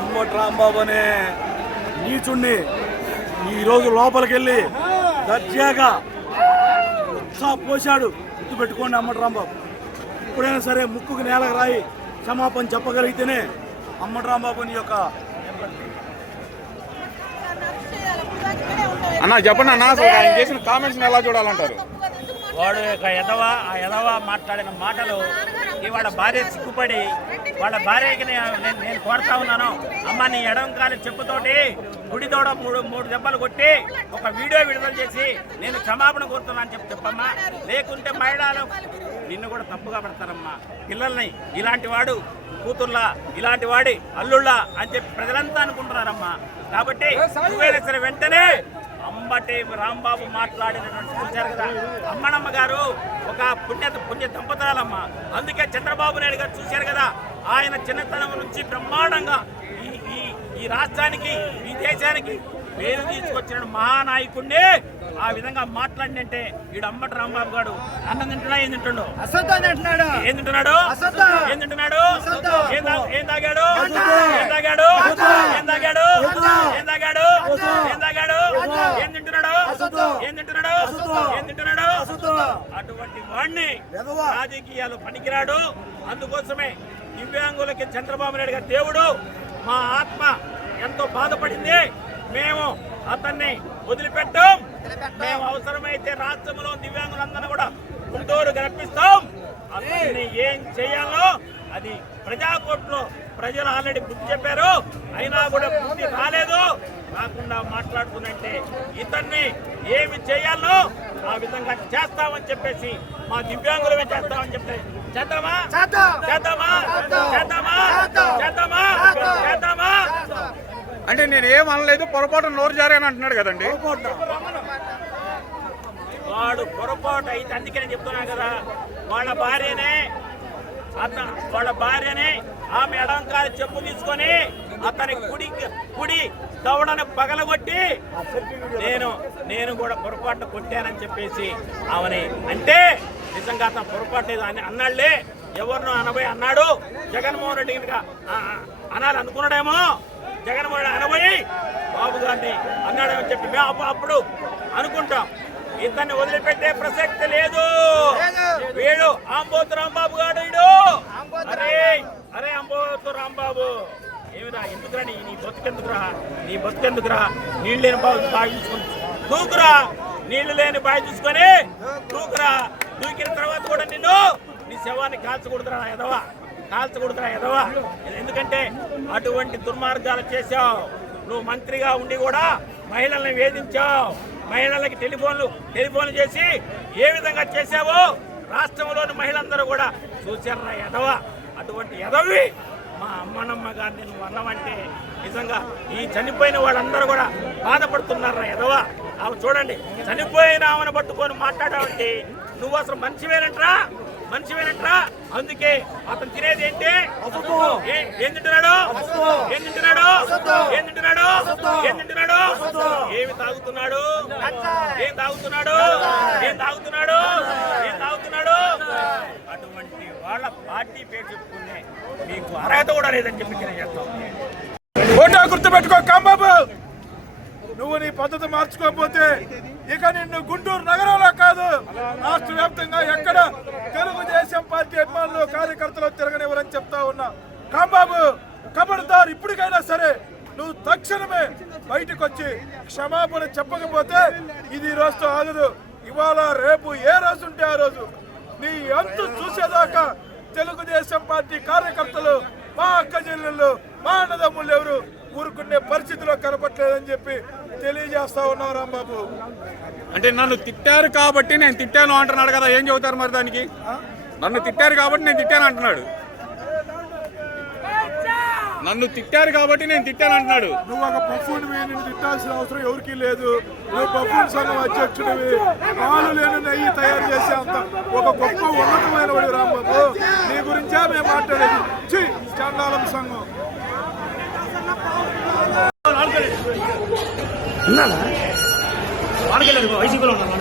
అంబటి రాంబాబు అనే నీచుణ్ణి ఈరోజు లోపలికి వెళ్ళి దర్జాగా ఉత్సాహ పోశాడు. గుర్తు పెట్టుకోండి, అంబటి రాంబాబు ఎప్పుడైనా సరే ముక్కుకు నేలకు రాయి క్షమాపణ చెప్పగలిగితేనే అంబటి రాంబాబుని యొక్క అన్న చెప్పండి అన్న, అసలు ఆయన చేసిన కామెంట్స్ ఎలా చూడాలంటారు? వాడు యొక్క ఎదవ మాట్లాడిన మాటలు ఇవాళ భార్య సిగ్గుపడి వాళ్ళ భార్యకి నేను కోరుతా ఉన్నాను, అమ్మ నీ ఎడం కాలి చెప్పుతోటి గుడిదోడ మూడు దెబ్బలు కొట్టి ఒక వీడియో విడుదల చేసి నేను క్షమాపణ కోరుతున్నా అని చెప్పమ్మా. లేకుంటే మహిళలు నిన్ను కూడా తప్పుగా పడతారమ్మా. పిల్లల్ని ఇలాంటి వాడు కూతుర్లా, ఇలాంటి వాడి అల్లుళ్ళా అని చెప్పి ప్రజలంతా అనుకుంటున్నారమ్మా. కాబట్టి నువ్వైనా సరే వెంటనే అంబటి రాంబాబు మాట్లాడినటువంటి చూశారు కదా, అమ్మనమ్మ గారు ఒక పుణ్య దంపతురాలమ్మ. అందుకే చంద్రబాబు నాయుడు గారు చూశారు కదా, ఆయన చిన్నతనం నుంచి బ్రహ్మాండంగా ఈ రాష్ట్రానికి ఈ దేశానికి పేరు తీసుకొచ్చిన మహానాయకుడిని ఆ విధంగా మాట్లాడినంటే వీడు అంబటి రాంబాబు గారు అన్నం తింటున్నా ఏం తింటుండో ఏం తింటున్నాడు ఏం తాగాడు అటువంటి వాడిని రాజకీయాలు పనికిరాడు. అందుకోసమే దివ్యాంగులకి చంద్రబాబు నాయుడు గారి దేవుడు. మా ఆత్మ ఎంతో బాధపడింది. మేము అతన్ని వదిలిపెట్టాం. మేము అవసరమైతే రాష్ట్రంలో దివ్యాంగులందరూ కూడా గుంటూరు గెలిపిస్తాం. అతన్ని ఏం చేయాలో అది ప్రజాకోర్టులో ప్రజలు ఆల్రెడీ బుద్ధి చెప్పారు. అయినా కూడా బుద్ధి రాలేదు. రాకుండా మాట్లాడుతున్నట్టే ఇతన్ని ఏమి చేయాలో ఆ విధంగా చేస్తామని చెప్పేసి మా దివ్యాంగులమే చేస్తామని చెప్పి చేద్దామా అంటే నేను ఏం అనలేదు, పొరపాటు నోరు జారని అంటున్నాడు కదండి. వాడు పొరపాటు అయితే అందుకే నేను చెప్తున్నా కదా, వాళ్ళ భార్యనే ఆమె ఎడంకాలి చెప్పు తీసుకొని అతని కుడి దవడను పగలగొట్టి నేను కూడా పొరపాటు కొట్టానని చెప్పేసి ఆమెని అంటే నిజంగా అతను పొరపాటు అని అన్నాళ్లే. ఎవరినో 80 అన్నాడు. జగన్మోహన్ రెడ్డి అనాలి అనుకున్నాడేమో. జగన్మోహన్ అనబోయి బాబు గారిని అన్నాడని చెప్పి మేము అప్పుడు అనుకుంటాం. ఇతన్ని వదిలిపెట్టే ప్రసక్తి లేదు. వీడు ఆంబోతు రాంబాబు గారు వీడు. అరే ఆంబోతు రాంబాబు ఏమిరా, ఎందుకురా నీ బతుకెందుకురా నీళ్ళు లేని బావి చూసుకొని దూకురా, నీళ్లు లేని బావి చూసుకొని దూకురా. దూకిన తర్వాత కూడా నీ శవాన్ని కాల్చకూడదురా ఎదవా. ఎందుకంటే అటువంటి దుర్మార్గాలు చేశావు. నువ్వు మంత్రిగా ఉండి కూడా మహిళల్ని వేధించావు. మహిళలకి టెలిఫోన్లు చేసి ఏ విధంగా చేశావో రాష్ట్రంలోని మహిళలందరూ కూడా చూశారా ఎదవా. అటువంటి ఎదవి మా అమ్మనమ్మ గారిని నువ్వు అన్నవంటే నిజంగా ఈ చనిపోయిన వాళ్ళందరూ కూడా బాధపడుతున్నారా ఎదవా. ఆమె చూడండి, చనిపోయిన ఆమెను పట్టుకొని మాట్లాడావంటే నువ్వు అసలు మనిషివేనంట్రా. అందుకే అతను తినేది ఏంటి? ఏం తింటున్నాడు? ఏమి తాగుతున్నాడు? అటువంటి వాళ్ళ పార్టీ పేరు చెప్పుకునే మీకు అర్హత కూడా లేదని చెప్పి నేను చెప్తాను. ఓటా గుర్తుపెట్టుకో కాంబాబు, నువ్వు నీ పద్ధతి మార్చుకోకపోతే ఇక నిన్ను గుంటూరు నగరంలో కాదు రాష్ట్ర వ్యాప్తంగా ఎక్కడ తెలుగుదేశం పార్టీ అభిమానులు కార్యకర్తలు తిరగనివ్వరని చెప్తా ఉన్నా. కాంబాబు ఖబర్దార్, ఇప్పటికైనా సరే నువ్వు తక్షణమే బయటకు వచ్చి క్షమాపణ చెప్పకపోతే ఇది ఈ రోజుతో ఆగదు. ఇవాళ రేపు ఏ రోజు ఉంటే ఆ రోజు నీ అంతు చూసేదాకా తెలుగుదేశం పార్టీ కార్యకర్తలు, మా అక్క చెల్లెళ్ళు, మా అన్నదమ్ముళ్ళు ఎవరు ఊరుకునే పరిస్థితిలో కనపట్లేదని చెప్పి తెలియజేస్తా ఉన్నాం రాంబాబు. అంటే నన్ను తిట్టారు కాబట్టి నేను తిట్టాను అంటున్నాడు కదా, ఏం చెబుతారు మరి దానికి? నన్ను తిట్టారు కాబట్టి నేను తిట్టాను అంటున్నాడు. నువ్వు ఒక బఫూన్వి, నిన్ను తిట్టాల్సిన అవసరం ఎవరికీ లేదు. నువ్వు బఫూన్ సంఘం అధ్యక్షుడివి, పాలు లేని నెయ్యి తయారు చేసే అంత ఒక గొప్ప ఉన్నతమైన వాడు రాంబాబు. నీ గురించే మేము మాట్లాడేది. చండాలం సంఘం వైసీపీలో ఉన్నాడు.